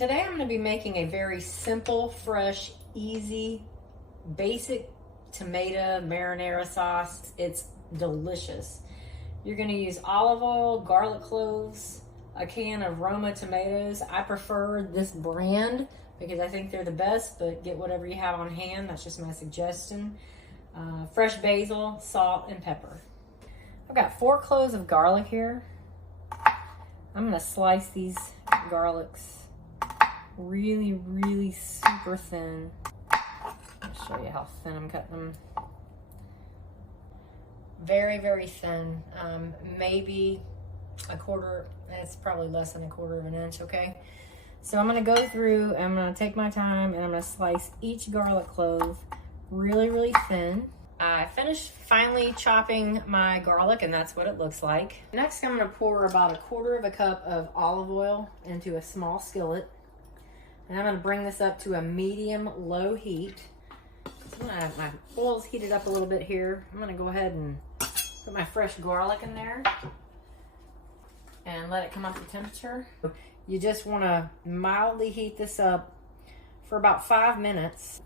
Today I'm going to be making a very simple, fresh, easy, basic tomato marinara sauce. It's delicious. You're going to use olive oil, garlic cloves, a can of Roma tomatoes. I prefer this brand because I think they're the best, but get whatever you have on hand. That's just my suggestion. Fresh basil, salt, and pepper. I've got 4 cloves of garlic here. I'm going to slice these garlics really, really super thin. I'll show you how thin I'm cutting them. Very, very thin. Maybe a quarter, it's probably less than a quarter of an inch, okay? So I'm gonna go through, I'm gonna take my time, and I'm gonna slice each garlic clove really, really thin. I finished finally chopping my garlic, and that's what it looks like. Next, I'm gonna pour about a quarter of a cup of olive oil into a small skillet. And I'm gonna bring this up to a medium-low heat. So my oil's heated up a little bit here. I'm gonna go ahead and put my fresh garlic in there and let it come up to temperature. You just wanna mildly heat this up for about 5 minutes.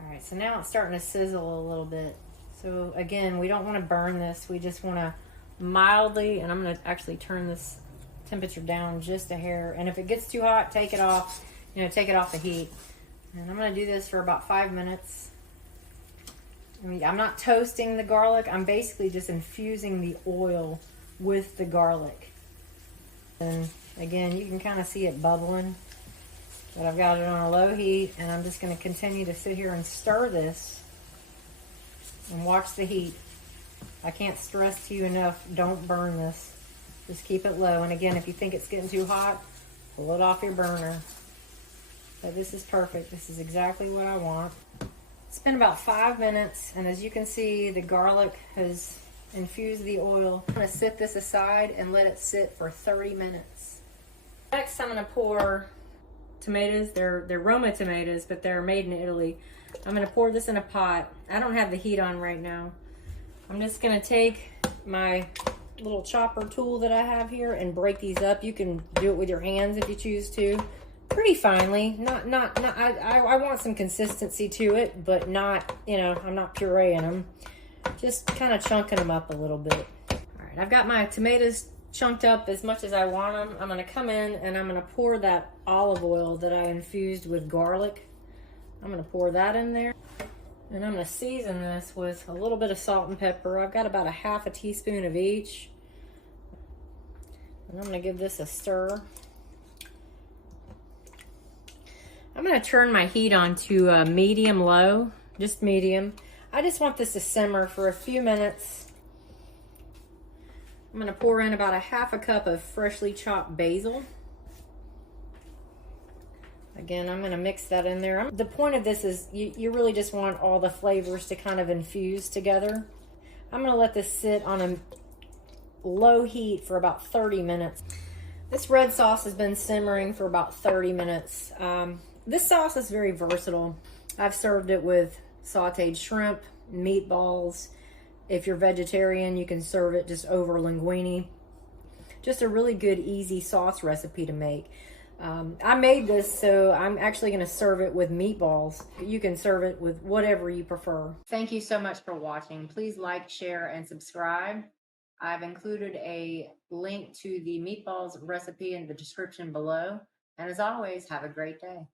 All right, so now it's starting to sizzle a little bit. So again, we don't wanna burn this. We just wanna mildly, and I'm gonna actually turn this temperature down just a hair. And if it gets too hot, take it off, take it off the heat. And I'm gonna do this for about 5 minutes. I mean, I'm not toasting the garlic. I'm basically just infusing the oil with the garlic. And again, you can kind of see it bubbling, but I've got it on a low heat, and I'm just gonna continue to sit here and stir this and watch the heat. I can't stress to you enough, don't burn this. Just keep it low. And again, if you think it's getting too hot, pull it off your burner. But this is perfect. This is exactly what I want. It's been about 5 minutes, and as you can see, the garlic has infused the oil. I'm gonna sit this aside and let it sit for 30 minutes. Next, I'm gonna pour tomatoes. They're Roma tomatoes, but they're made in Italy. I'm gonna pour this in a pot. I don't have the heat on right now. I'm just gonna take my little chopper tool that I have here and break these up. You can do it with your hands if you choose to. Pretty finely. I want some consistency to it, but not, I'm not pureeing them. Just kind of chunking them up a little bit. All right, I've got my tomatoes chunked up as much as I want them. I'm gonna come in and I'm gonna pour that olive oil that I infused with garlic. I'm gonna pour that in there. And I'm gonna season this with a little bit of salt and pepper. I've got about a half a teaspoon of each. And I'm gonna give this a stir. I'm gonna turn my heat on to medium low, just medium. I just want this to simmer for a few minutes. I'm gonna pour in about a half a cup of freshly chopped basil. Again, I'm gonna mix that in there. The point of this is you really just want all the flavors to kind of infuse together. I'm gonna let this sit on a low heat for about 30 minutes. This red sauce has been simmering for about 30 minutes. This sauce is very versatile. I've served it with sauteed shrimp, meatballs. If you're vegetarian, you can serve it just over linguine. Just a really good, easy sauce recipe to make. I made this, so I'm actually going to serve it with meatballs. You can serve it with whatever you prefer. Thank you so much for watching. Please like, share, and subscribe. I've included a link to the meatballs recipe in the description below. And as always, have a great day.